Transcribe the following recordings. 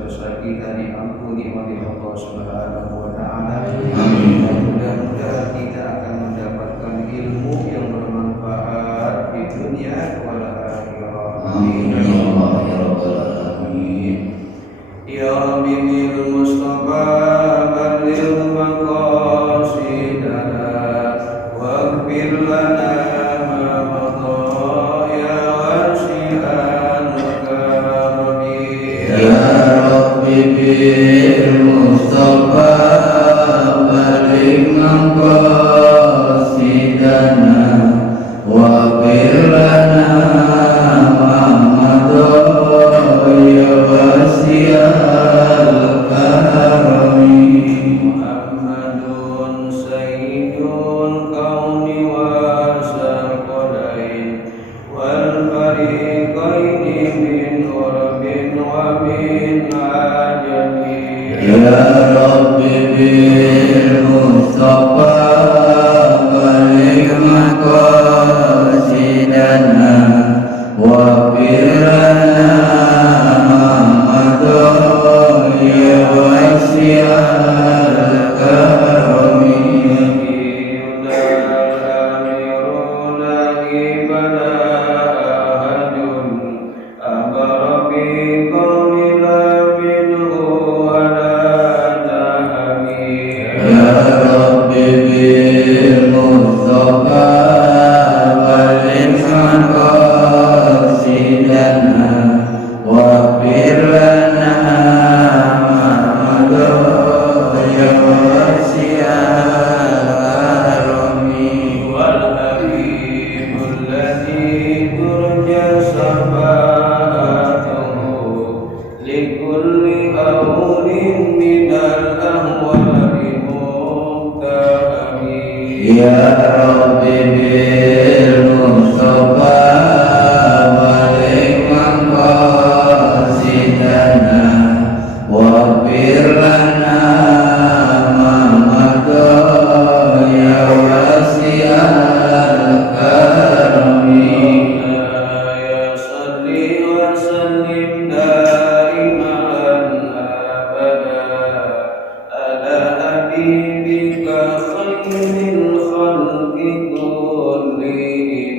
dosa-dosa kita diampuni oleh Allah Subhanahu wa Ta'ala. Mudah-mudahan kita akan mendapatkan ilmu yang bermanfaat di dunia wal akhirah. Amin ya rabbal alamin. Ya Habibul Mustafa balil maqasidana waghfir lana ma madha ya wasi'al karami. Ya Rabbi bil Mustafa balil maqasidana waghfir lana ma madha ya wasi'al karami. Muhammadun sayyidul kauni wasaqalain wal fariqaini min urabin wa min ajami. Ya Rabbi bil Mustafa balik maqasidana waghfir lana ma madha ya wasi'al karami. Ya Rabbi bil Mustafa balik maqasidana waghfir lana ma madha ya wasi'al karami. Wal habibul ladzi turja safa'atuhu likulli awlin minal ahwali muhtahami. Ya Rabbi bil Mustafa balik maqasidana waghfir lana ma madha ya wasi'al karami. Ya salli wa sallim daiman abada ala habibika khairil khalqi kullihim.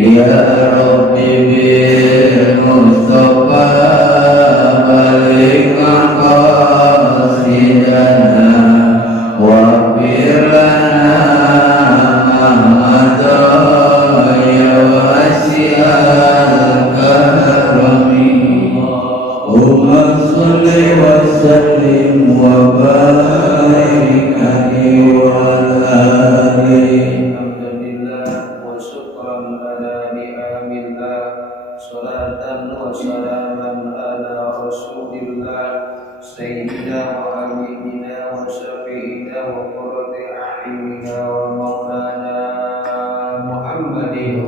Ya Rabbi bil Mustafa balik maqasidana waghfir lana ma madha ya wasi'al karami. Allahumma sholli wa sallim wa barik alaihi wa alihi. Alhamdulillah wa syukran ala ni'amillah salatan wa salaman ala rasulillah sayyidina wa habibina wa syafi'ina wa qurrati a'yunina wa maulana Muhammadin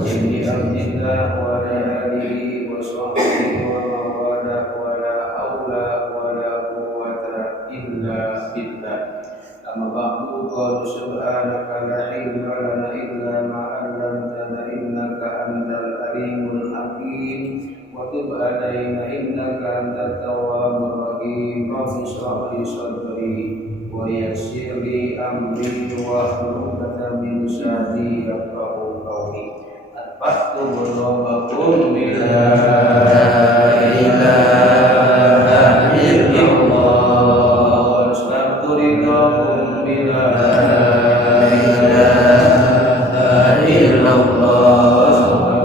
ibni Abdillah wa ala alihi wa sahbihi wa mawala wa la hawla wa la quwwata illa billah. Amma ba'du, qala subhanaka la ilma lana illa ma 'allamtana innaka antal alimul hakim wa tub 'alaina innaka antat tawwabur rahim. Rabbi shrah li sadri wa yassir li amri wahlul 'uqdatam min lisani yafqahu qawli. Al-fathu rabbakum bila ilaha illallah wa astaghfirullakum bila ilaha illallah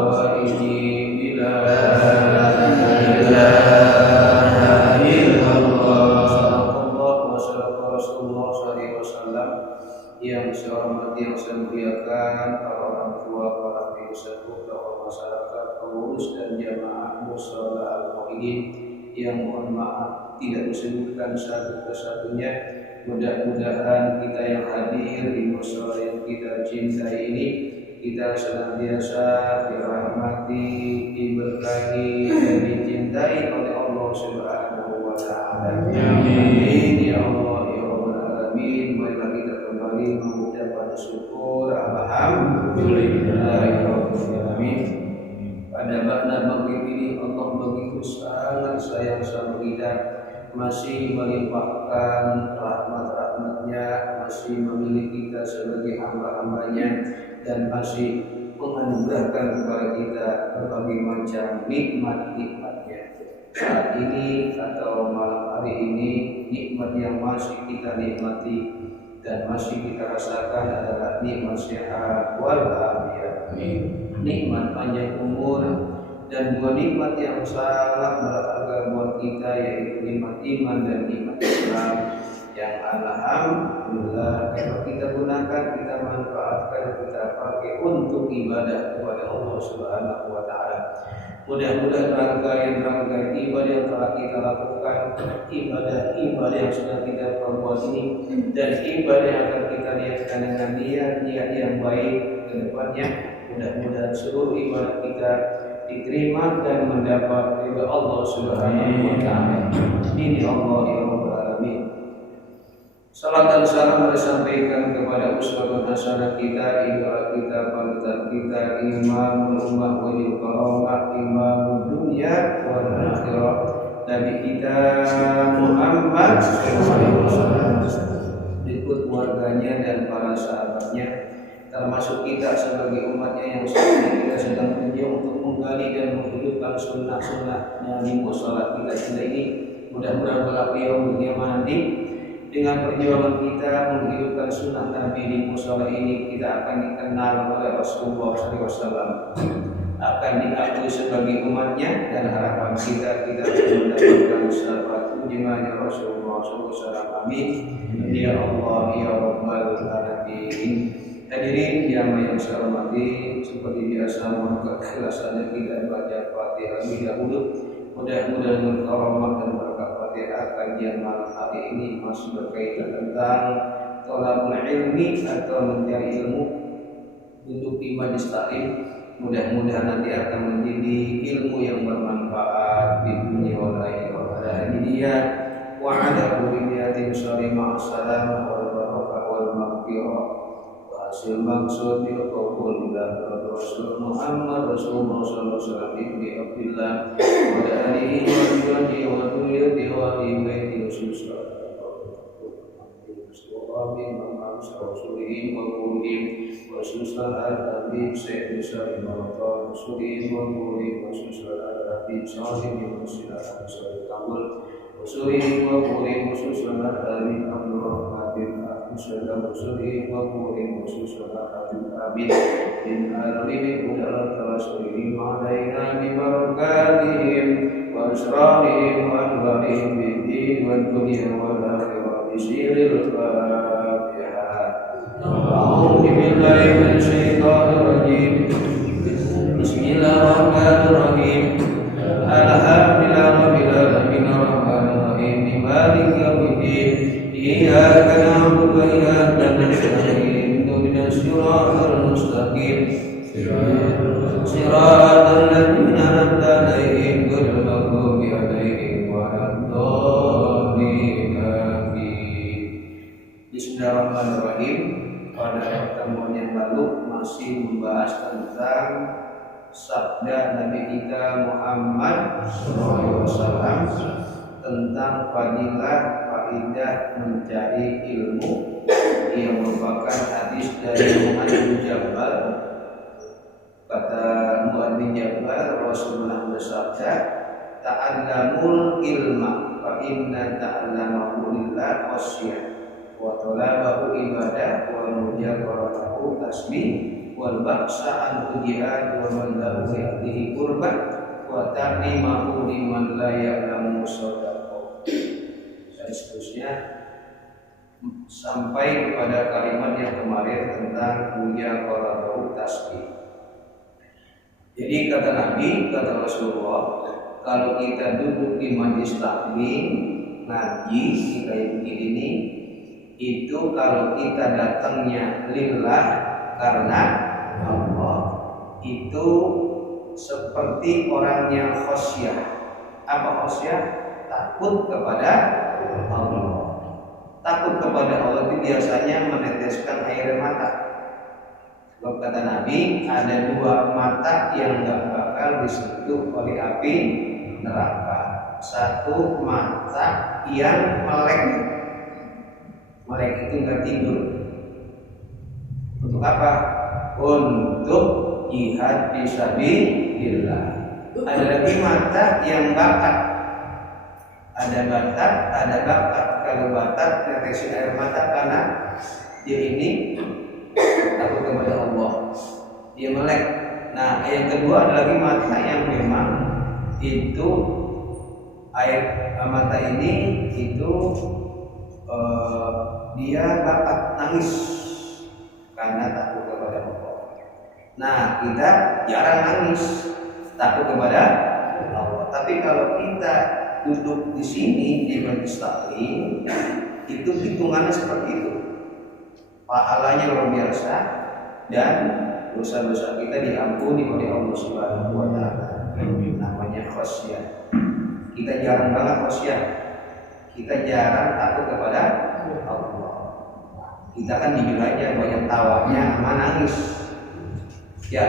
wa inni bila ilaha illallah. Sallallahu wa sallam Rasulullah sallallahu alaihi wasallam. Yang saya hormati, yang saya muliakan para orang tua, para sepuh, tokoh masyarakat, pengurus dan jamaah mushola al-mu'minin yang mohon maaf tidak disebutkan satu persatunya. Mudah-mudahan kita yang hadir di mushola yang kita cintai ini, kita senantiasa dirahmati, diberkahi dan dicintai oleh Allah Subhanahu wa Ta'ala. Amin ya Allah ya Rabbal alamin. Marilah kita kembali mengucapkan syukur alhamdulillahirabbil alamin. Pada makna maghrib ini Allah begitu sangat sayang sama kita, masih melimpahkan rahmat-rahmatnya, masih memilih kita sebagai hamba-hambanya, dan masih menganugerahkan kepada kita berbagai macam nikmat-nikmatnya. Saat ini atau malam hari ini, nikmat yang masih kita nikmati dan masih kita rasakan adalah nikmat sehat walafiat, nikmat panjang umur, dan dua nikmat yang sangat berharga buat kita, yaitu nikmat iman dan nikmat Islam, yang alhamdulillah kalau kita gunakan, kita manfaatkan, kita pakai untuk ibadah kepada Allah Subhanahu wa taala. Mudah-mudahan rangkaian ibadah yang telah kita lakukan, ibadah yang sudah kita perbuat ini, dan ibadah yang akan kita niatkan dengan niat yang baik ke depannya, mudah-mudahan seluruh ibadah kita diterima dan mendapat ridha Allah Subhanahu wa taala. Ini Allah ya Rabbal alamin. Salam dan salam disampaikan kepada uswatun hasanah kita, idola kita, panutan kita, imam ummah wal karamah, imam dunia wal akhirah, Nabi kita Muhammad SAW, berikut keluarganya dan para sahabatnya, termasuk kita sebagai umatnya yang saat ini kita sedang berjuang untuk menggali dan menghidupkan sunnah-sunnahnya di musola kita ini. Mudah-mudahan kelak di yaumul qiyamah nanti, dengan perjuangan kita menghidupkan sunnah Nabi di musola ini, kita akan dikenal oleh Rasulullah SAW, akan diakui sebagai umatnya, dan harapan kita mendapatkan syafaat junjungannya Rasulullah SAW. Amin ya Allah ya Rabbal alamin. Hadirin yang saya hormati, seperti biasa mohon keikhlasannya kita baca Fatihah lebih dahulu. Mudah-mudahan berkaramah dan berkah Fatihah kajian malam hari ini masih berkaitan tentang thalabul ilmi atau mencari ilmu, duduk di majlis taklim. Mudah-mudahan nanti akan menjadi ilmu yang bermanfaat di dunia wal akhirah. Ini dia wa ala kulliyatin salimah salam wal barakah wal maghfirah. Hasil maksud dilqabul bila Rasul Muhammad Rasulullah sallallahu alaihi wasallam ibni Abdullah wa alihi wa sahbihi wa dzurriyyatihi wa baiti Rasulullah Salam Rasulih wa Murim Rasulullah Amin. In alimi udara tarasulihim alaina bibarakatihim wa asrarihim wa anwarihim bidin wa dunia wa akhirah bisiril Fatihah. A'udhu billahi minash shaitanir rajim. Bismillahirrahmanirrahim. Alhamdulillahi rabbil alamin arrahmanir rahim maliki yaumiddin. Iyyaka na'budu wa iyyaka nasta'in ihdinas siratal mustaqim siratal ladzina an'amta 'alaihim ghairil maghdubi 'alaihim waladdallin. Bismillahirrahmanirrahim. Pada pertemuan yang lalu masih membahas tentang sabda Nabi kita Muhammad SAW tentang fadilah faidah mencari ilmu, yang merupakan hadis dari Mu'adz bin Jabal. Kata Mu'adz bin Jabal, Rasulullah bersabda, ta'allamul ilma fa inna ta'allamahu lillah khasyah wa talabahu ibadah wa mujabaratahu tasbih wal ba'sa an jihad wa man lahu ya'tihi qurban wa ta'limahu liman la ya'lamu sadaqah. Dan seterusnya sampai kepada kalimat yang kemarin tentang mujabaratahu tasbih. Jadi kata Nabi, kata Rasulullah, kalau kita duduk di majlis taklim ngaji kayak begini ini, itu kalau kita datangnya lillah karena Allah, itu seperti orang yang khosyah. Apa khosyah? Takut kepada Allah. Takut kepada Allah itu biasanya meneteskan air mata. Sebab kata Nabi, ada dua mata yang gak bakal bakal disentuh oleh api neraka. Satu mata yang melek. Melek itu nggak tidur. Untuk apa? Untuk jihad fisabilillah. Ada lagi mata yang bakat. Ada bakat. Kalau bakat tetesin air mata karena dia ini takut kepada Allah. Dia melek. Nah, yang kedua ada lagi mata yang memang itu air mata ini itu dia bakat nangis karena takut kepada Allah. Nah, kita jarang nangis takut kepada Allah. Tapi kalau kita duduk di sini di majelis taklim, itu hitungannya seperti itu. Pahalanya luar biasa dan dosa-dosa kita diampuni oleh Allah Subhanahu wa taala. Namanya khosyah. Kita jarang banget khosyah. Kita jarang takut kepada Allah. Kita kan jujur aja banyak tawanya sama nangis. Ya,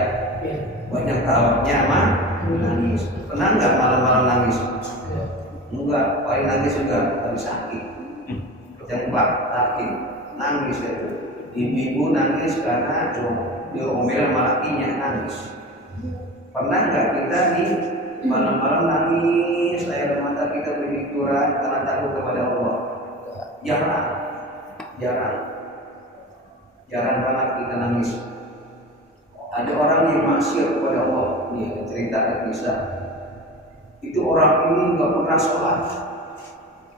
banyak tawanya sama nangis. Pernah nggak malam-malam nangis? Enggak, paling nangis juga lagi sakit. Jengklak, sakit, nangis itu. Ibu-ibu nangis karena diomel sama lakinya, nangis. Pernah nggak kita di malam-malam nangis, air mata kita berlituran karena takut kepada Allah? Jarang banget kita nangis. Ada orang yang maksiat kepada Allah, nih cerita kisah. Itu orang ini nggak pernah sholat,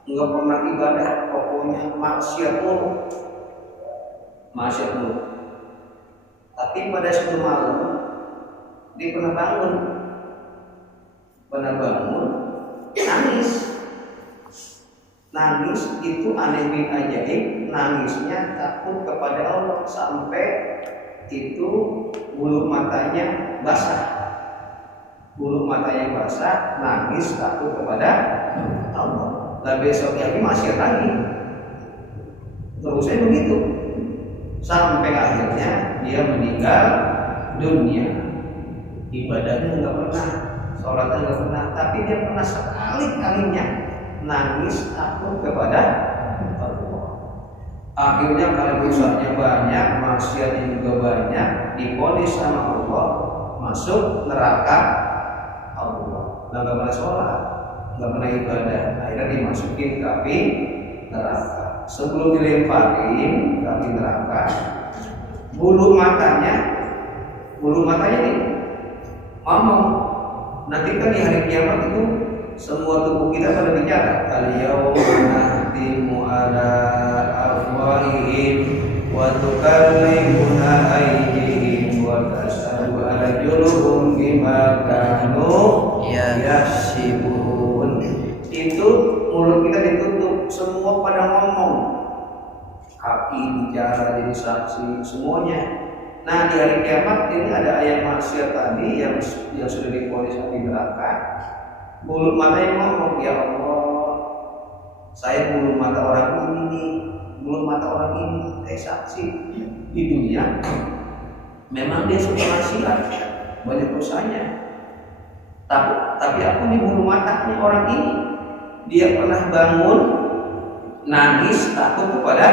nggak pernah ibadah, pokoknya maksiat mulu. Tapi pada suatu malam dia pernah bangun, nangis itu aneh bin ajaib, nangisnya takut kepada Allah sampai itu bulu matanya basah. Nangis takut kepada Allah. Nah besoknya ini masih lagi. Terusnya begitu. Sampai akhirnya dia meninggal dunia. Ibadahnya nggak pernah, sholatnya nggak pernah, tapi dia pernah sekali-kalinya nangis takut kepada Allah. Akhirnya kalau dosanya banyak, maksiatnya juga banyak, divonis sama Allah, masuk neraka Allah. Nggak pernah sholat, nggak pernah ibadah, akhirnya dimasukin ke api neraka. Sebelum dilemparin ke api neraka, bulu matanya nih ngomong. Nanti kan di hari kiamat itu semua tubuh kita pada bicara. Al-yawma nahtimu ala afwahihim wa tukallimuna aydihim wa tashhadu arjuluhum bima kanu yaksibun. Itu mulut kita ditutup, semua pada ngomong. Kaki bicara jadi saksi, semuanya. Nah di hari kiamat ini ada ayat maksiat tadi yang sudah divonis di neraka. Mulut mata yang ngomong, ya Allah, saya mulut mata orang ini, saya saksi di dunia. Memang dia suka maksiat, banyak dosanya. Tapi aku di bulu matanya orang ini, dia pernah bangun, nangis takut kepada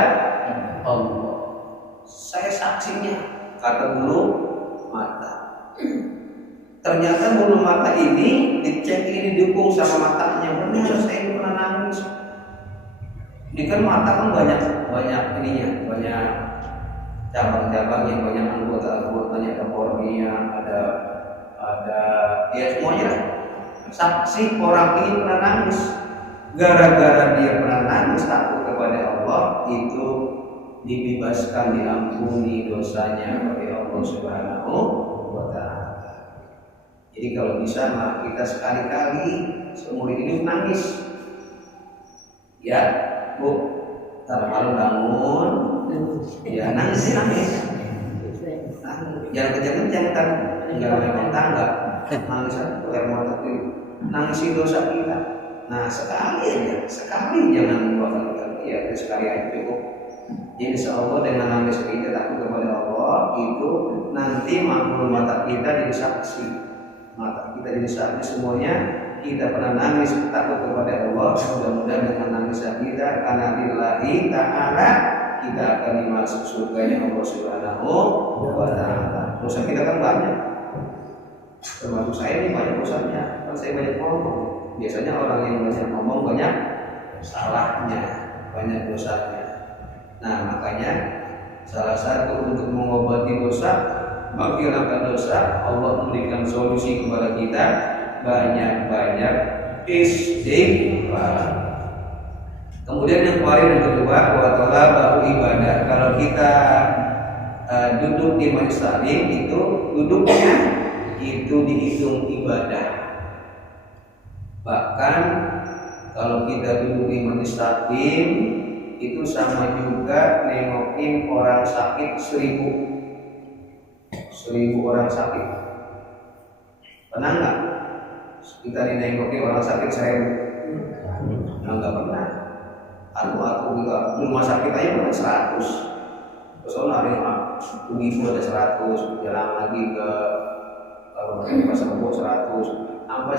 Allah. Saya saksinya. Kata bulu mata. Ternyata bulu mata ini dicek, ini didukung sama matanya. Benar, saya ini pernah nangis. Ini kan mata kan banyak ininya, banyak cabang-cabang yang banyak anggotanya, ada kornea, ada ya semuanya lah. Saksi orang ini pernah nangis. Gara-gara dia pernah nangis takut kepada Allah, itu dibebaskan, diampuni dosanya oleh Allah Subhanahu wa taala. Jadi kalau bisa mah kita sekali-kali seumur hidup nangis. Ya, Bu, ntar malam bangun, ya nangis. Jangan kencang-kencang kan, enggak memang tangga. Nangis itu air mata itu, nangisi dosa kita. Nah sekali jangan dua kali, ya sekali aja cukup. Insya Allah dengan nangis kita takut kepada Allah itu nanti makhluk mata kita jadi saksi. mata kita. Jadi saatnya semuanya kita pernah nangis takut kepada Allah. Mudah-mudahan dengan nangisan kita karena lillahi ta'ala kita akan dimasuk surganya Allah Subhanahu wa ta'ala. Dosa kita kan banyak, termasuk saya ini banyak dosanya, kan saya banyak ngomong. Biasanya orang yang banyak ngomong banyak salahnya, banyak dosanya. Nah makanya salah satu untuk mengobati dosa, menghilangkan dosa, Allah memberikan solusi kepada kita, banyak-banyak istighfar. Kemudian yang yang kedua, wa talabul ibadah. Kalau kita duduk di majelis taklim itu duduknya itu dihitung ibadah. Bahkan kalau kita duduk di majelis taklim itu sama juga nengokin orang sakit 1000 orang sakit. Pernah nggak kita nengokin orang sakit 1000? Nggak pernah. Aku juga di rumah sakit aja udah 100. Soalnya ada yang ibu ada 100, jalan lagi ke kalau di pasar Rebo 100, sampai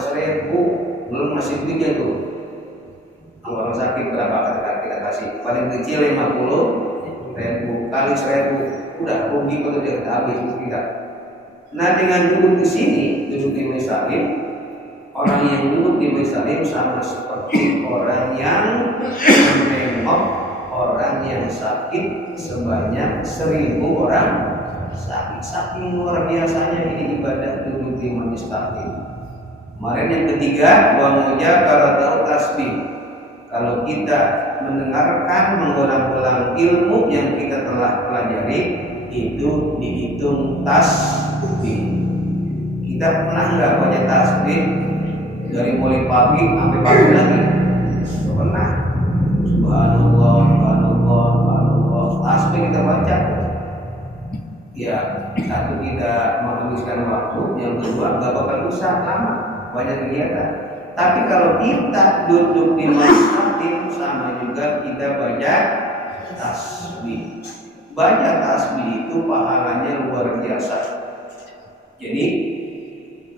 1000 belum masih duitnya tuh. Orang sakit berapa kita kasih? Paling kecil 50.000 kali 1000 udah rugi kalau dia habis kita. Nah dengan duduk di sini, duduk di majelis taklim, orang yang duduk di majelis taklim sama seperti orang yang menengok orang yang sakit sebanyak 1000 orang sakit. Saking luar biasanya ini ibadah duduk di majelis taklim. Kemarin yang ketiga, wa mujabaratut tasbih. Kalau kita mendengarkan mengulang-ulang ilmu yang kita telah pelajari itu dihitung tasbih. Kita pernah nggak baca tasbih dari mulai pagi sampai pagi lagi? Pernah. Subhanallah, subhanallah, subhanallah. Tasbih kita baca. Ya, satu tidak menghabiskan waktu, yang kedua nggak bakal usah lama, banyak kegiatan. Tapi kalau kita duduk di majelis taklim sama juga kita baca tasbih. Baca tasbih itu pahalanya luar biasa. Jadi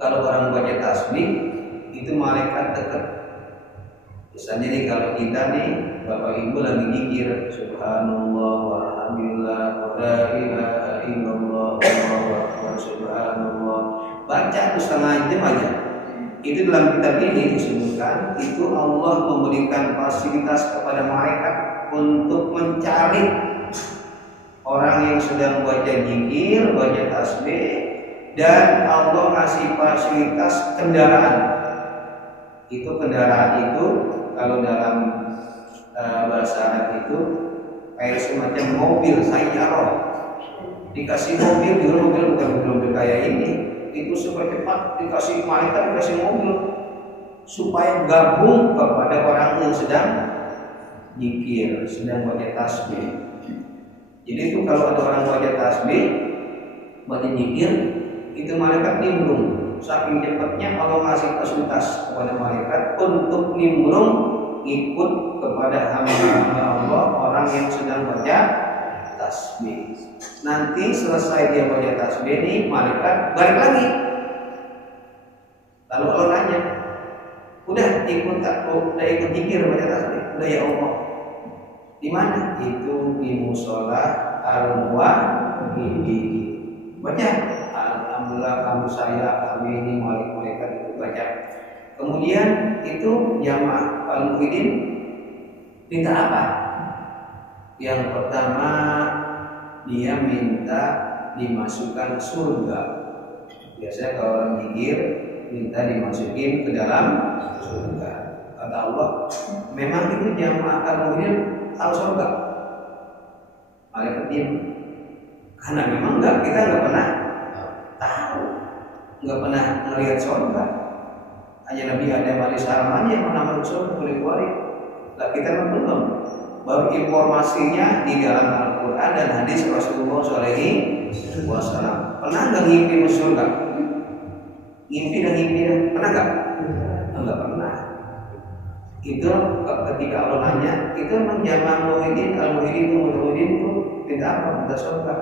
kalau orang baca tasbih itu malaikat dekat. Misalnya nih kalau kita nih Bapak Ibu lagi zikir subhanallah walhamdulillah wa la ilaha illallah wallahu akbar subhanallah, baca itu setengah jam aja. Itu dalam kitab ini disebutkan itu Allah memberikan fasilitas kepada malaikat untuk mencari orang yang sedang baca zikir, baca tasbih, dan Allah ngasih fasilitas kendaraan. Itu kendaraan itu kalau dalam bahasa Arab itu kayak semacam mobil sayyarah. Dikasih mobil, dulu mobil bukan mobil kayak ini. Itu supaya cepat dikasih malaikat, dikasih mobil supaya gabung kepada orang yang sedang zikir, sedang baca tasbih. Jadi itu kalau ada orang baca tasbih, baca zikir, itu malaikat nimbrung. Saking cepatnya Allah ngasih fasilitas kepada malaikat untuk nimbrung ikut kepada hamba Allah orang yang sedang baca tasbih. Nanti selesai dia baca tasbih ini, malaikat balik lagi. Lalu Allah nanya, udah ikut tak? Udah ikut zikir baca tasbih? Udah ya Allah. Di mana? Itu di musola al-muwahhidin. Baca. Alhamdulillah kamu saya kami ini malaikat itu baca. Kemudian itu jamaah al-muwahhidin minta apa? Yang pertama dia minta dimasukkan surga. Biasanya kalau orang zikir minta dimasukin ke dalam surga. Kata Allah, memang itu jamaah al-muwahhidin tahu surga? Malaikat diam. Karena memang kita nggak pernah tahu, nggak pernah melihat surga. Hanya Nabi Adam alaihissalam aja yang pernah masuk surga boleh-boleh. Nah, kita belum. Baru informasinya di dalam Al-Quran dan hadis Rasulullah SAW. Pernah nggak ngimpi masuk surga? Ngimpi dan ngimpi pernah nggak? Nggak pernah. Itu ketika Allah nanya, itu memang jamaah al-muwahhidin itu tidak apa? Minta surga.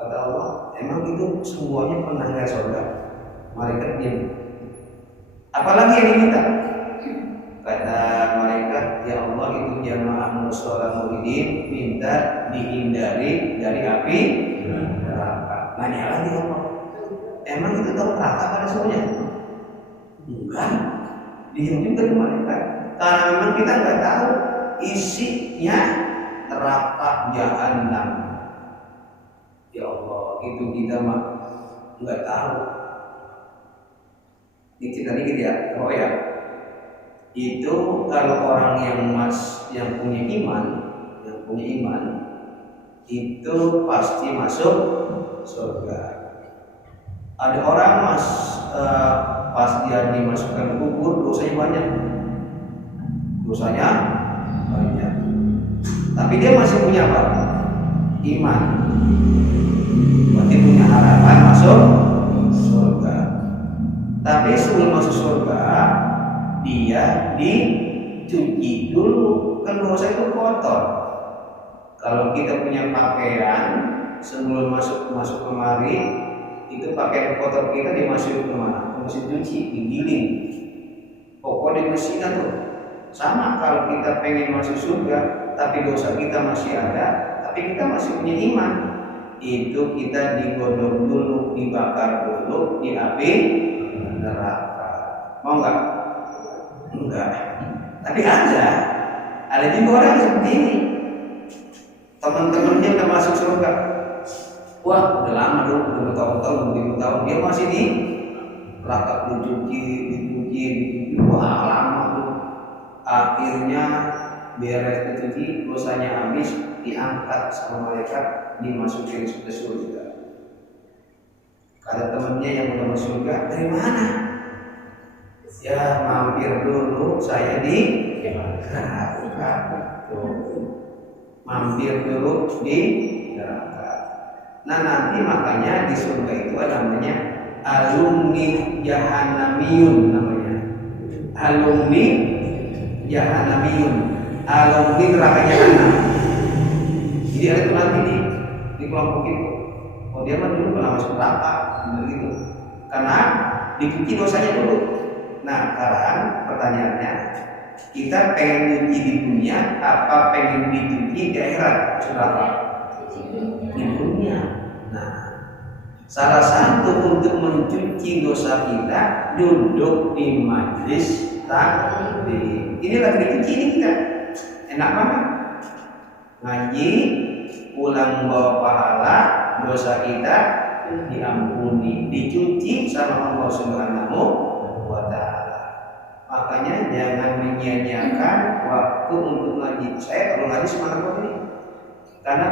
Kata Allah, emang itu semuanya pernah nggak surga? Malaikat diam. Apalagi yang diminta? Kata malaikat, ya Allah, itu jamaah mushola muridin minta dihindari dari api neraka. Nanya lagi Allah, emang itu tahu neraka pada semuanya? Bukan, diam juga di malaikat. Karena memang kita nggak tahu isinya neraka jahanam. Ya Allah, itu kita mah nggak tahu. Ini kita dikit ya, oh ya. Itu kalau orang yang punya iman, itu pasti masuk surga. Ada orang pas dia dimasukkan kubur dosanya banyak, tapi dia masih punya apa? Iman, berarti punya harapan masuk surga. Tapi sebelum masuk surga, dia dicuci dulu, kan dosa itu kotor. Kalau kita punya pakaian, sebelum masuk kemari, itu pakaian kotor kita dimasukin kemana? Mesin cuci, digiling. Pokoknya dibersihkan tuh. Sama kalau kita pengen masuk surga, tapi dosa kita masih ada, tapi kita masih punya iman, itu kita digodok dulu, dibakar dulu di api neraka. Mau nggak? Enggak. Tapi ada juga orang seperti ini. Teman-temannya udah masuk surga. Wah, udah lama dulu, udah bertahun-tahun, beribu tahun, dia masih di neraka, dicuci. Wah, lama tuh. Akhirnya beres dicuci, dosanya habis, diangkat sama malaikat, dimasukin ke surga. Kata temannya yang udah masuk surga, dari mana? Ya, mampir dulu saya di neraka. Mampir dulu di neraka. Nah, nanti makanya di surga itu ada namanya alumni jahanamiyun namanya. Alumni jahanamiyun. Alumni neraka jahanam. Jadi ada tuh nanti di kelompok itu. Oh, dia mah dulu pernah masuk neraka, begitu. Karena dicuci dosanya dulu. Nah, sekarang pertanyaannya, kita pengen nyuci di dunia apa pengen dicuci di akhirat? Saudara? Di dunia. Nah, salah satu untuk mencuci dosa kita duduk di majlis taklim. Ini lagi dicuci ini kita. Enak banget. Ngaji, pulang bawa pahala, dosa kita diampuni, dicuci sama Allah Subhanahu wa ta'ala. Makanya jangan menyia-nyiakan waktu untuk ngaji. Saya kalau ngaji semangat banget ini, karena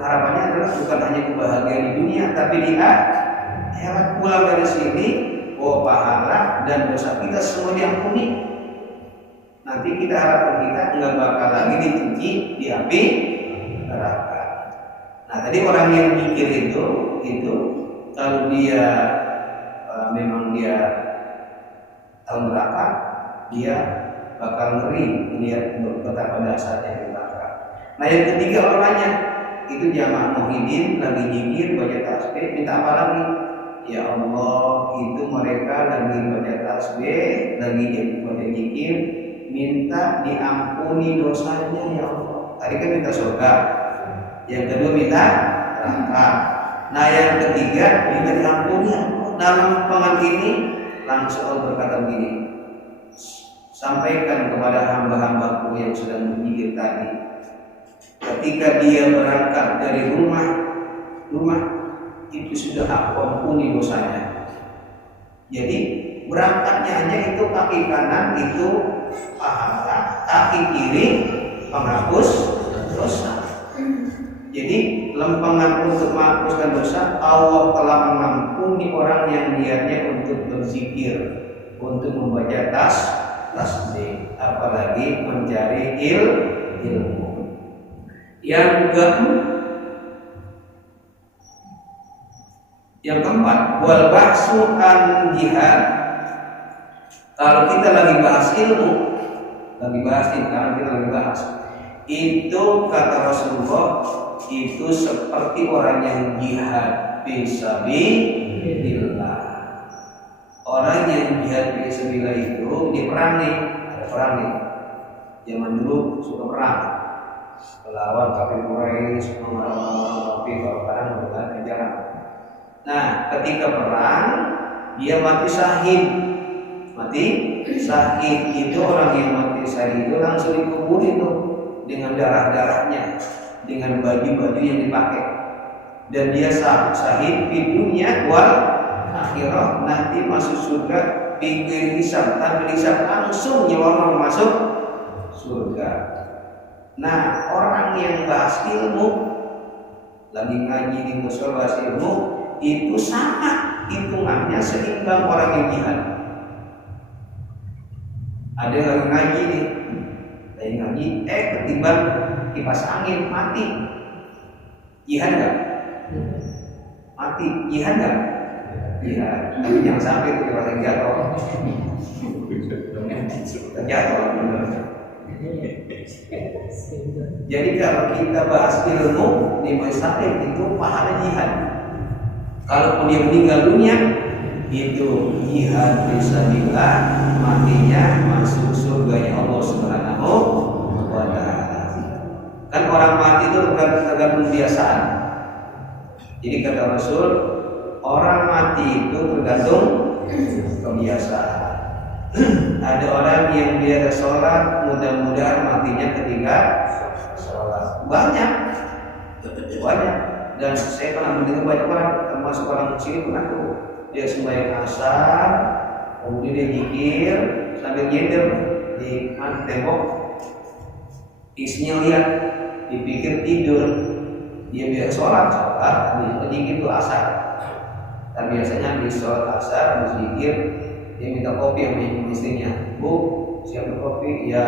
harapannya adalah bukan hanya kebahagiaan di dunia, tapi di akhirat. Pulang dari sini bawa pahala dan dosa kita semua diampuni. Nanti kita harapkan kita nggak bakal lagi dicuci di api neraka. Nah, tadi orang yang mikir itu kalau dia memang dia tahu neraka, dia bakal ngeri melihat betapa dahsyatnya neraka. Nah, yang ketiga orangnya itu jamaah muhyiddin lagi nyikir baca tasbih, minta apa lagi? Ya Allah, itu mereka lagi baca tasbih, lagi baca nyikir, minta diampuni dosanya ya Allah. Tadi kan minta surga, yang kedua minta neraka. Nah, yang ketiga minta diampuni. Dalam pengan ini langsung Allah berkata begini, sampaikan kepada hamba-hambaku yang sedang menyikir tadi, ketika dia berangkat dari rumah itu sudah aku ampuni dosanya. Jadi berangkatnya aja itu kaki kanan itu pahala, kaki kiri penghapus dosa. Jadi lempengan untuk menghapuskan dosa, Allah telah mengampuni orang yang niatnya untuk berzikir, untuk membaca tasbih, apalagi mencari ilmu. Yang keempat, wal bahsu an jihad. Kalau kita lagi bahas ilmu, sekarang kita lagi bahas, itu kata Rasulullah itu seperti orang yang jihad fisabilillah. Orang yang jihad fisabilillah itu di perang nih, ada perang nih. Zaman dulu suka perang, melawan kafir Quraisy, orang-orang kafir, kalau perang dengan jarang. Nah, ketika perang dia mati syahid. Mati syahid itu orang yang mati syahid itu langsung dikubur itu dengan darah-darahnya, dengan baju-baju yang dipakai. Dan dia syahid di dunia wal akhirah, nanti masuk surga pinggir hisab, tanpa hisab langsung nyelonong masuk surga. Nah, orang yang bahas ilmu lagi ngaji di musola bahas ilmu itu sama hitungannya seimbang orang yang jihad. Ada yang lagi ngaji nih, lagi ngaji, ketimbang kipas angin mati. Jihad nggak? Mati. Jihad nggak? Jihad. Tapi jangan sampai kipas angin jatuh. Terjatuh. Jadi kalau kita bahas ilmu di masyarakat itu pahala jihad. Kalaupun dia meninggal dunia itu jihad fisabilillah, matinya masuk surganya Allah Subhanahu wa taala. Kan orang mati itu tergantung kebiasaan. Jadi kata Rasul, orang mati itu tergantung kebiasaan. Ada orang yang biasa sholat, mudah-mudahan matinya ketika sholat. Banyak. Dan saya pernah mendengar banyak orang, termasuk orang muslim pernah tuh, dia sembahyang asar, kemudian dia zikir sambil nyender di tembok, isinya lihat, dipikir tidur, dia biasa sholat, zikir itu asar. Dan biasanya di sholat asar, habis zikir, dia minta kopi sama istrinya, Bu, siapa kopi? Ya,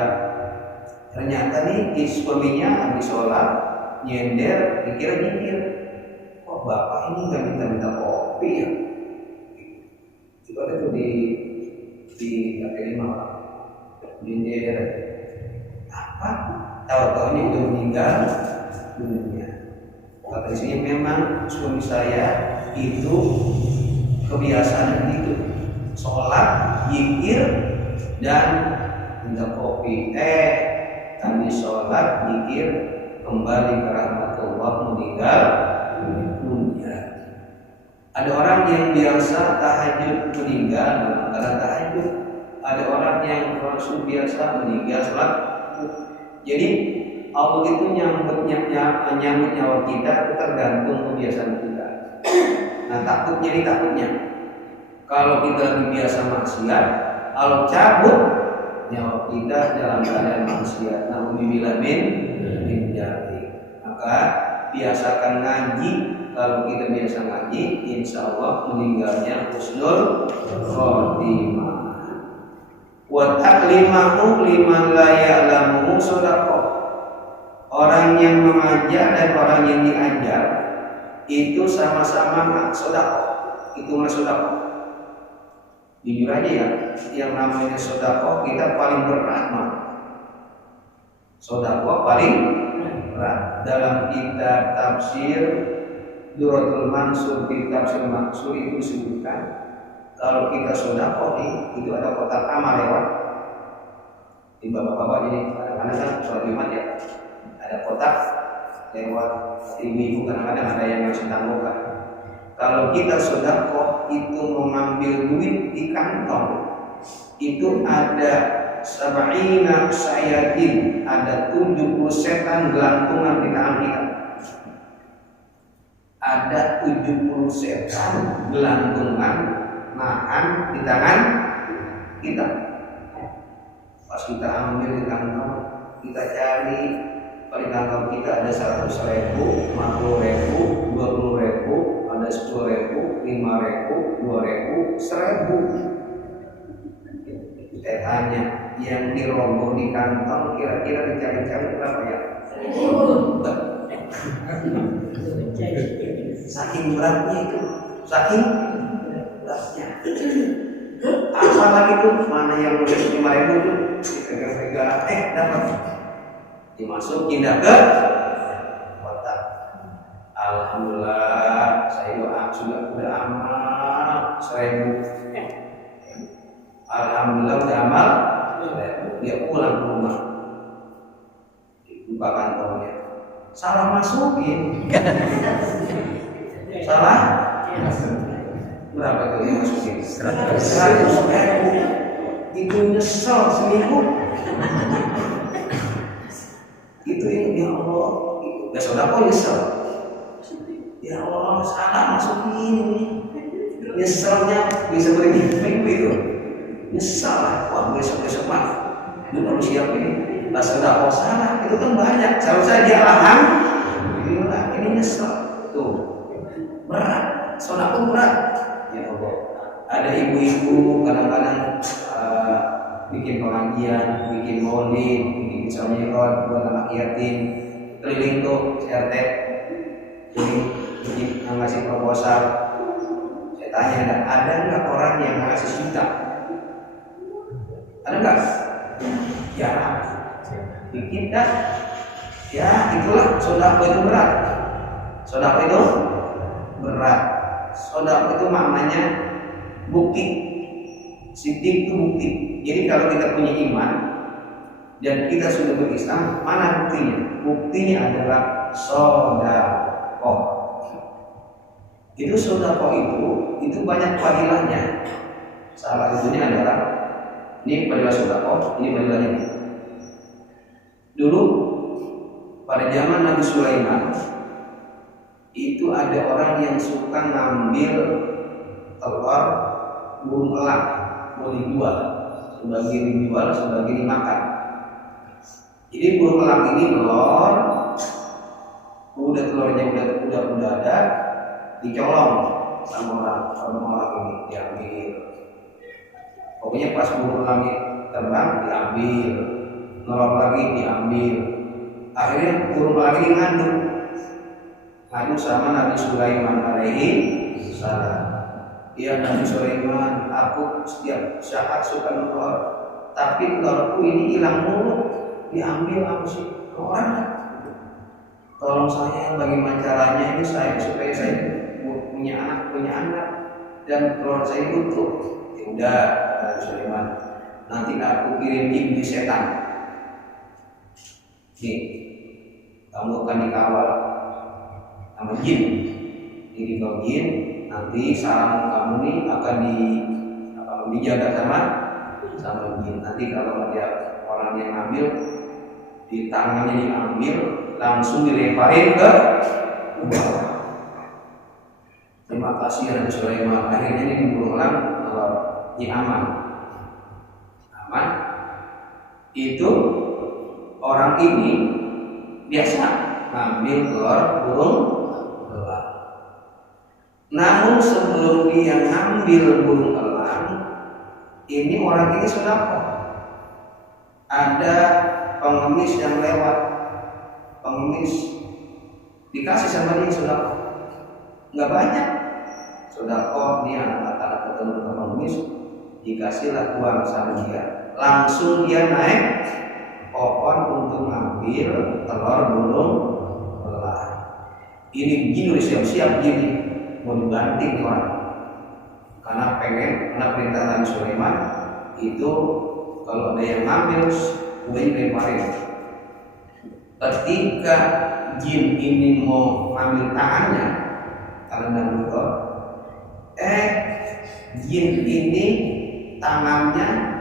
ternyata nih suaminya habis sholat nyender, dikira nyikir. Kok bapak ini nggak minta kopi ya? Coba itu di apa nyender apa? Tahu-tahunya udah meninggal dunia. Kata istrinya, memang suami saya itu kebiasaan itu. Sholat, zikir, dan minta kopi. Kami sholat, zikir, kembali ke rahmatullah, meninggal dunia. Ada orang yang biasa tahajud meninggal dalam tahajud. Ada orang yang langsung biasa meninggal sholat. Jadi Allah itu nyambut nyawa kita tergantung kebiasaan kita. Nah, takutnya kalau kita lagi biasa maksiat, kalau cabut nyawa kita dalam keadaan maksiat, naudzubillah min dzalik. Maka biasakan ngaji. Kalau kita biasa ngaji, insya Allah meninggalnya husnul khotimah. Wa ta'limahu liman la ya'lamu shadaqah. Orang yang mengajar dan orang yang diajar itu sama-sama sedekah. Itu sedekah. Jujur aja ya, yang namanya sedekah kita paling berat mah. Sedekah paling berat. Dalam kitab tafsir Durratul Mansur, kitab tafsir Mansur itu disebutkan kalau kita sedekah itu ada kotak amal lewat. Di bapak-bapak ini kadang-kadang kan sholat Jumat ya, ada kotak lewat. Ibu kadang-kadang ada yang harus ditangguhkan. Kalau kita sedekah itu mengambil duit di kantong, itu ada sab'ina syayatin, ada 70 setan gelantungan di tangan kita. Ada 70 setan gelantungan nahan di tangan kita. Pas kita ambil di kantong, kita cari, kalau di kantong kita ada 100.000, 50.000, 20.000, ada 10.000, 5.000, 2.000, 1.000. Saya tanya, yang dirogoh di kantong kira-kira dicari-cari berapa ya? Saking beratnya itu, saking beratnya. Apa lagi tuh? Mana yang 5.000 tuh? Dipegang-pegang, dapat. Dimasukin ke kotak. Alhamdulillah, saya doa sudah amal 1.000. alhamdulillah udah amal, dia pulang ke rumah, dibuka kantongnya, salah masukin, salah berapa itu yang masukin? 100.000. Itu nyesel seminggu. Itu yang ya Allah, ya saudara nyesel. Ya Allah, salah masukin ini. Nyeselnya bisa berminggu itu. Nyesal lah, wah besok mah itu harus siap ini. Nah saudara salah, itu kan banyak. Seharusnya dia alhamdulillah, ini nyesel. Tuh berat, saudara berat. Ya Allah, ada ibu-ibu kadang-kadang bikin pengajian, bikin maulid, bikin misalnya buat anak yatim, keliling tuh RT, bikin ngasih proposal. Saya tanya, ada nggak orang yang ngasih juta? Ada nggak? Ya, bikin dah. Ya itulah sodako itu berat. Sodako itu berat. Sodako itu maknanya bukti. Sidik itu bukti. Jadi kalau kita punya iman dan kita sudah berislam, mana buktinya? Buktinya adalah sodako. Itu sodako itu banyak fadilahnya. Salah satunya adalah ini fadilah sodako, ini fadilah ini. Dulu pada zaman Nabi Sulaiman itu ada orang yang suka ngambil telur burung elang mau dijual, sebagai dimakan. Jadi burung elang ini telur, telurnya udah ada, dicolong sama orang ini diambil. Pokoknya pas burung elang terbang diambil, telur lagi diambil. Akhirnya burung elang ini ngadu sama Nabi Sulaiman alaihi salam. Ya Nabi Sulaiman, aku setiap saat suka telur, tapi telurku ini hilang mulu, diambil apa sih orang? Tolong saya bagaimana caranya ini supaya saya punya anak dan telur saya utuh. Ya udah Nabi Sulaiman, nanti aku kirim iblis setan. Nih, kamu akan dikawal sama jin. Jadi kalau jin, nanti sarang kamu nih akan dijaga sama jin. Nanti kalau ada orang yang ngambil, di tangannya diambil, langsung dilemparin ke bawah. Terima kasih Nabi Sulaiman. Akhirnya ini berulang di aman. Itu orang ini biasa ngambil telur burung elang. Namun sebelum dia ngambil burung elang, ini orang ini sedekah. Ada pengemis yang lewat, pengemis dikasih sama dia sedekah. Nggak banyak. Sedekah dia anak-anak ketemu ke pengemis, dikasihlah uang sama dia. Langsung dia naik pohon untuk ngambil telur burung elang. Ini jin udah siap-siap gini mau dibanting orang, karena perintah Nabi Sulaiman itu kalau ada yang ngambil udah dilemparin. Ketika jin ini mau ngambil tangannya karena betul, jin ini tangannya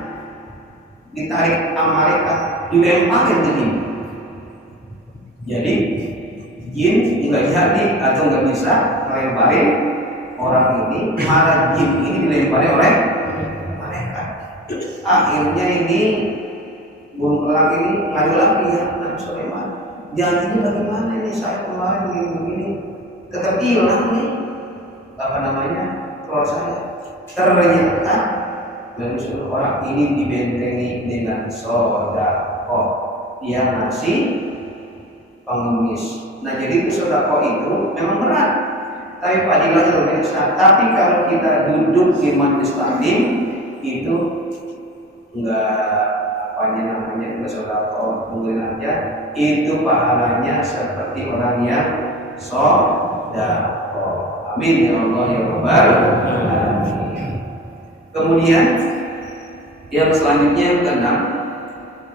ditarik sama malaikat, dilemparin jadi. Jadi jin nggak jadi atau nggak bisa melemparin orang ini, malah jin ini dilempari oleh malaikat. Akhirnya ini burung elang ini ngadu lagi ya Nabi Sulaiman, jangan ini bagaimana ini, saya kemarin begini tetap hilang nih telur saya. Ternyata dari seluruh orang ini dibentengi dengan sodako, dia ngasih pengemis. Nah jadi itu sodako itu memang berat, tapi fadilahnya luar biasa. Tapi kalau kita duduk di majelis taklim itu enggak sodako, mungkin aja itu pahalanya seperti orang yang sodako. Amin ya Allah ya Rabbal alamin. Kemudian Yang selanjutnya yang keenam,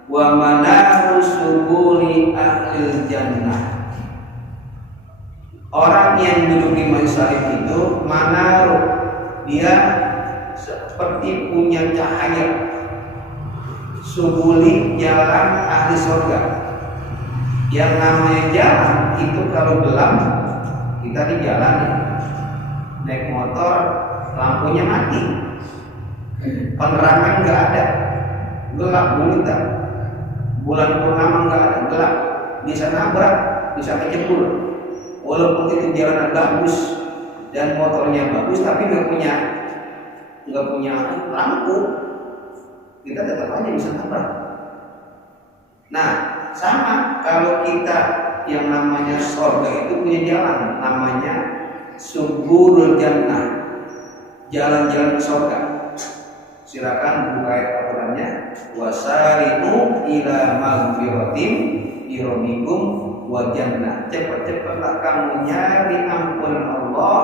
wa manaru subuli ahlil jannah. Orang yang duduk di majelis salim itu manaru, dia seperti punya cahaya subuli jalan ahli surga. Yang namanya jalan itu kalau gelap kita di jalan naik motor lampunya mati, penerangan nggak ada, gelap gulita, bulan purnama nggak ada, gelap, bisa nabrak, bisa kecebur. Walaupun itu jalanan bagus dan motornya bagus, tapi nggak punya lampu, kita tetap aja bisa nabrak. Nah, sama kalau kita yang namanya surga itu punya jalan, namanya subulul jannah, jalan-jalan surga. Silakan buka ayat Al-Qur'annya, wasari'u ila maghfiratin min rabbikum wa jannah. Cepat-cepatlah kamu nyari ampunan Allah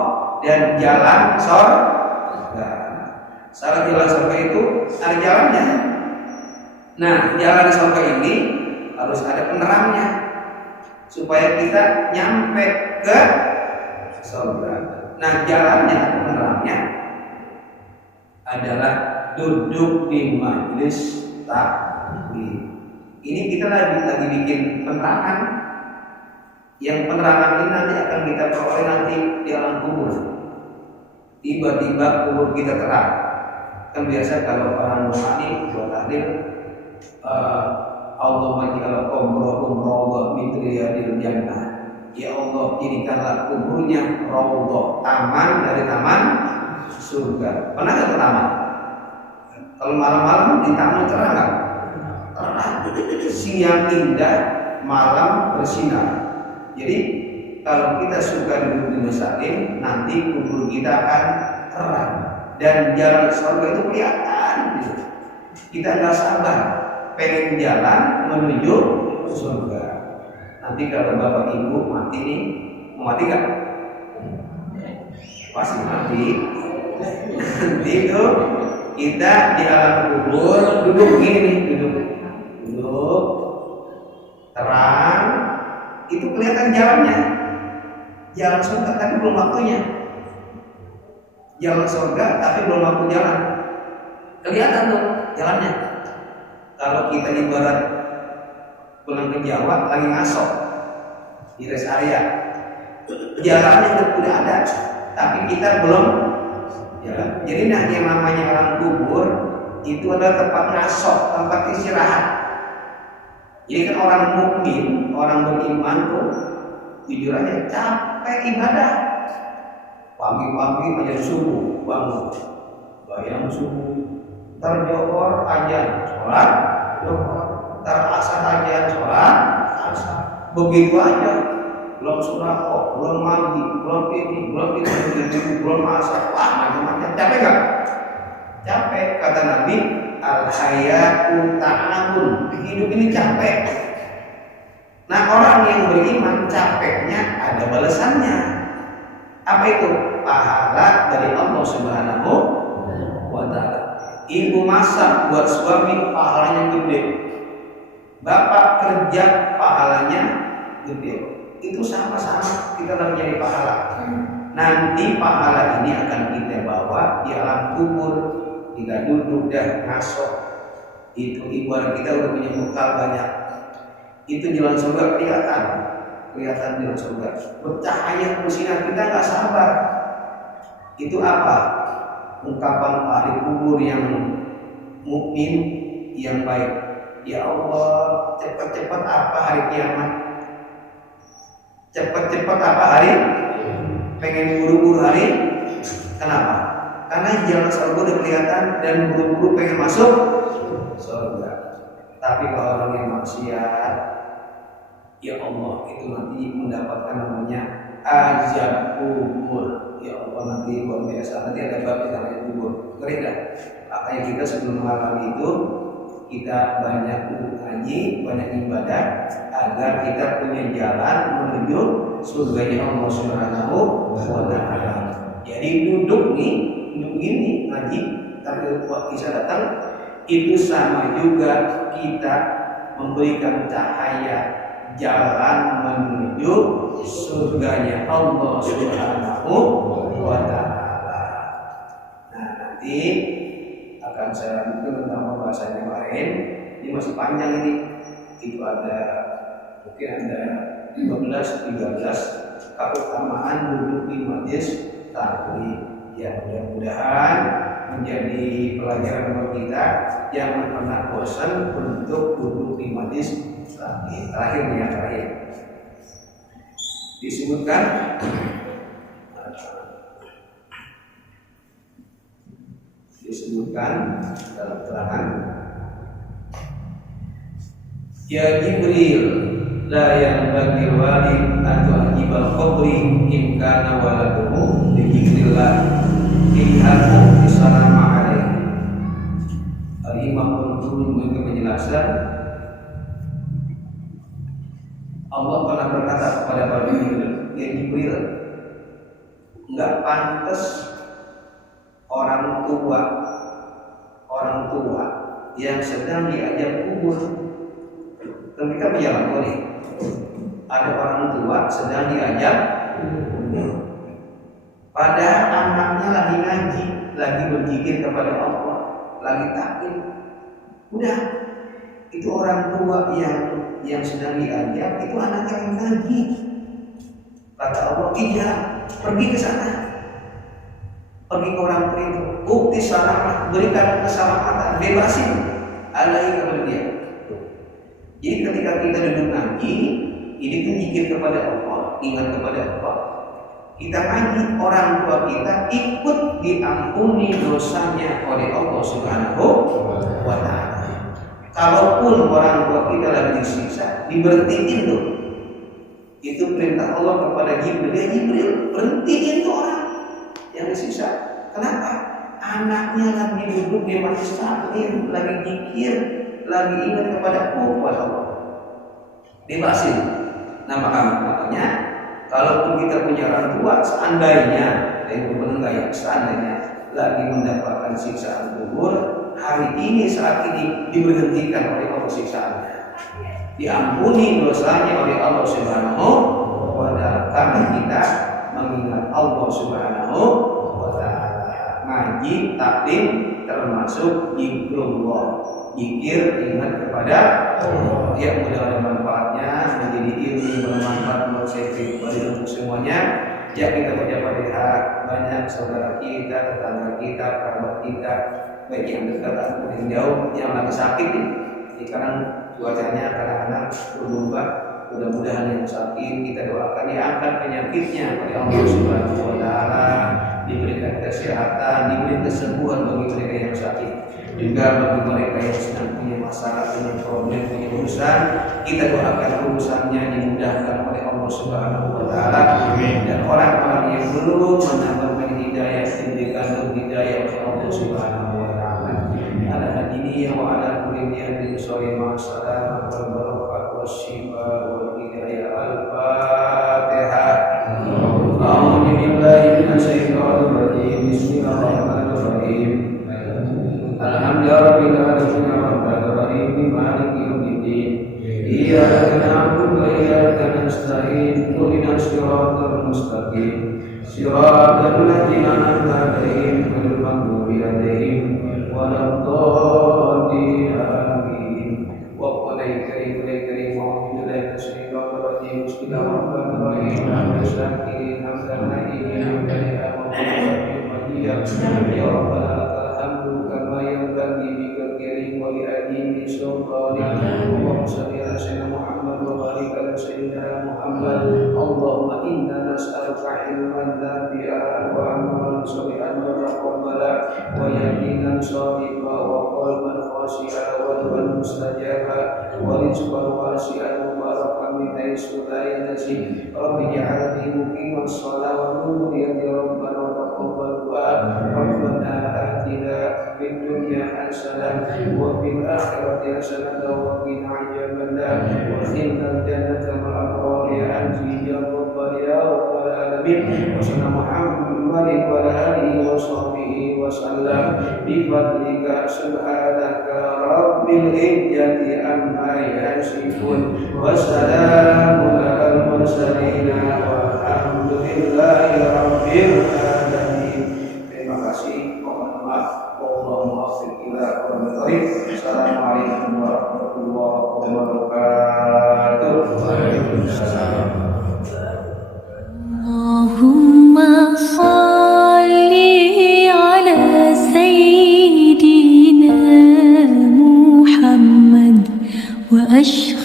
dan jalan surga. Salah jalan surga itu ada jalannya. Nah, jalan surga ini harus ada penerangnya supaya kita nyampe ke surga. Nah, jalannya, penerangnya adalah duduk di majelis taklim. Ini kita lagi bikin penerangan. Yang penerangan ini nanti akan kita peroleh nanti di alam kubur. Tiba-tiba kubur kita terang. Kan biasa kalau orang rohani buat tahlil, Allahumma ja'al qubrahum rawdah min riyadil jannah. Ya Allah, jadikanlah kuburnya rawdah, taman dari taman surga. Pernah nggak ke taman? Kalau malam-malam di taman cerah nggak? Terang. Siang indah, malam bersinar. Jadi kalau kita suka duduk di masalim, nanti kubur kita akan terang dan jalan surga itu kelihatan. Kita nggak sabar, pengen jalan menuju surga. Nanti kalau bapak ibu mati nih, mau mati nggak? Pasti mati. Nanti itu kita di alam kubur duduk gini nih, duduk terang, itu kelihatan jalannya, jalan surga tapi belum waktunya. Jalan surga tapi belum waktu jalan, kelihatan tuh jalannya. Kalau kita ibarat pulang ke Jawa lagi ngasok di rest area, jalannya udah ada, tapi kita belum jalan. Jadi nah yang namanya orang kubur itu adalah tempat ngasok, tempat istirahat. Jadi kan orang mukmin, orang beriman tuh jujur aja capek ibadah. Pagi-pagi aja subuh bangun, bayang subuh, ntar johor ajan sholat, johor, ntar asar ajan sholat, asar. Begitu aja, belum surako, belum mandi, belum ini, belum asar, wah macam-macam. Capek nggak? Capek. Kata Nabi, al-hayatu ta'abun, hidup ini capek. Nah orang yang beriman capeknya ada balasannya. Apa itu? Pahala dari Allah Subhanahu wa ta'ala. Ibu masak buat suami, pahalanya gede. Bapak kerja, pahalanya gede. Itu sama-sama kita dapat jadi pahala. Nanti pahala ini akan kita bawa di alam kubur. Kita duduk dan ngasok, itu ibarat kita udah punya bekal banyak. Itu jalan surga kelihatan jalan surga, bercahaya bersinar, kita nggak sabar. Itu apa? Ungkapan ahli kubur yang mukmin, yang baik. Ya Allah, cepat-cepat apa hari kiamat? Cepat-cepat apa hari? Pengen buru-buru hari? Kenapa? Karena jalan surga udah kelihatan dan buru-buru pengen masuk surga. Tapi kalau orang yang maksiat, ya Allah, itu nanti mendapatkan namanya azab kubur. Ya Allah, nanti luar biasa. Nanti ada bab yang namanya kubur. Ngeri dah. Makanya kita sebelum mengalami itu, kita banyak ngaji, banyak ibadah agar kita punya jalan menuju surganya Allah Subhanahu wa ta'ala. Jadi duduk ini ngaji, tapi waktu bisa datang itu sama juga kita memberikan cahaya jalan menuju surganya Allah Subhanahu wa Ta'ala. Nah, nanti akan saya lanjutkan tentang pembahasan yang lain. Ini masih panjang ini. Itu ada mungkin ada 15-13 keutamaan duduk di majelis taklim. Ya, mudah-mudahan menjadi pelajaran buat kita, jangan pernah bosan untuk duduk di majelis taklim. Terakhir disebutkan dalam keterangan, ya Jibril, la yanbaghi walid an tu'jibal qabri in kana waladuhu bi dzikrillah ilhamu bisalama alaihi. Al-Imam Al-Qurtubi memberikan penjelasan, Allah pernah berkata kepada para Jibril, ya Jibril, enggak pantas orang tua yang sedang diajak kubur. Ketika berjalan boleh, ada orang tua sedang diajak kubur, padahal anaknya lagi ngaji, lagi berzikir kepada Allah, lagi taklim. Udah, itu orang tua yang sedang diajak, itu anaknya yang ngaji. Kata Allah, iya, pergi ke sana, pergi ke orang tua itu, bukti salamah, berikan keselamatan, bebasin alaihi kepada dia. Jadi ketika kita duduk ngaji, ini kan zikir kepada Allah, ingat kepada Allah. Kita ngaji, orang tua kita ikut diampuni dosanya oleh Allah Subhanahu wa Ta'ala. Kalaupun orang tua kita lagi disiksa, diberhentiin tuh. Itu perintah Allah kepada Jibril, ya Jibril, berhentiin tuh orang yang disiksa. Kenapa? Anaknya lagi duduk di majelis taklim, lagi zikir, lagi ingat kepada Allah. Bebasin. Nah makanya kalaupun kita punya orang tua, seandainya seandainya lagi mendapatkan siksaan kubur, hari ini saat ini diberhentikan oleh Allah siksaannya, diampuni dosanya oleh Allah Subhanahu wa Ta'ala, karena kita mengingat Allah Subhanahu wa Ta'ala. Ngaji taklim termasuk zikrullah, zikir ingat kepada Allah. Ya, mudah-mudahan manfaatnya menjadi ilmu bermanfaat buat saya pribadi untuk semuanya. Ya, kita Fatihah, banyak saudara kita, tetangga kita, kerabat kita, baik yang dekat ataupun yang jauh yang lagi sakit nih. Sekarang cuacanya kadang-kadang berubah. Mudah-mudahan yang sakit kita doakan diangkat penyakitnya oleh Allah Subhanahu wa Ta'ala, diberikan kesehatan, diberi kesembuhan bagi mereka yang sakit. Juga bagi mereka yang sedang punya masalah, punya problem, punya urusan, kita doakan urusannya dimudahkan oleh Allah Subhanahu wa Ta'ala. Dan orang-orang yang belum mendapatkan hidayah diberikan hidayah oleh Allah Subhanahu wa Ta'ala. Ala hadiniya wa ala kulli niyatin shalihah, salam wal barakatuh wasyifa wal hidayah. Al-Fatihah. A'udzu billahi minasyaitonir rajim. Bismillahirrahmanirrahim. Alhamdulillahirabbil alamin, maliki yaumiddin. Iyyaka na'budu wa iyyaka nasta'in. Ihdinas siratal mustaqim. Siratal ladzina an'amta 'alaihim ghairil maghdubi 'alaihim waladdallin. Amin. Wa qulaika wa bismillahirrahmanirrahim. Bismillahirrahmanirrahim. Alhamdulillahi hamdan na'im ya rabbal alamin. Kama yanbaghi bikal karim wa li ajli sultanik. Allahumma shalli ala sayyidina Muhammad wa barik ala sayyidina Muhammad. Allahumma inna nas'aluka ilman nafi'an wa amalan shalihan wa taqabbala wa yaqinan shadiqan wa qalban khashi'an wa du'an mustajaba wa rizqan wasi'an mubarakan min haitsu la yahtasib. Rabbi ij'alni muqimas shalah wa min dhurriyyati rabbana wa taqabbal du'a. Rabbana atina fid dunya hasanah wa fil akhirati hasanah wa qina adzabannar wa qina jannata ma'al abrar ya anji ya rabbal ya rabbal alamin. Wa sallallahu Muhammadin wa ala alihi wa sahbihi wa sallam bi fadlika subhanaka rabbil izzati amma yasifun wa salamun alal mursalin walhamdulillahi rabbil alamin. Terima kasih. Mohon maaf. Allahumma aghfir ila qaumil. Assalamualaikum warahmatullahi wabarakatuh. Waalaikumsalam. Allahumma salli ala sayyidina Muhammad wa ashhadu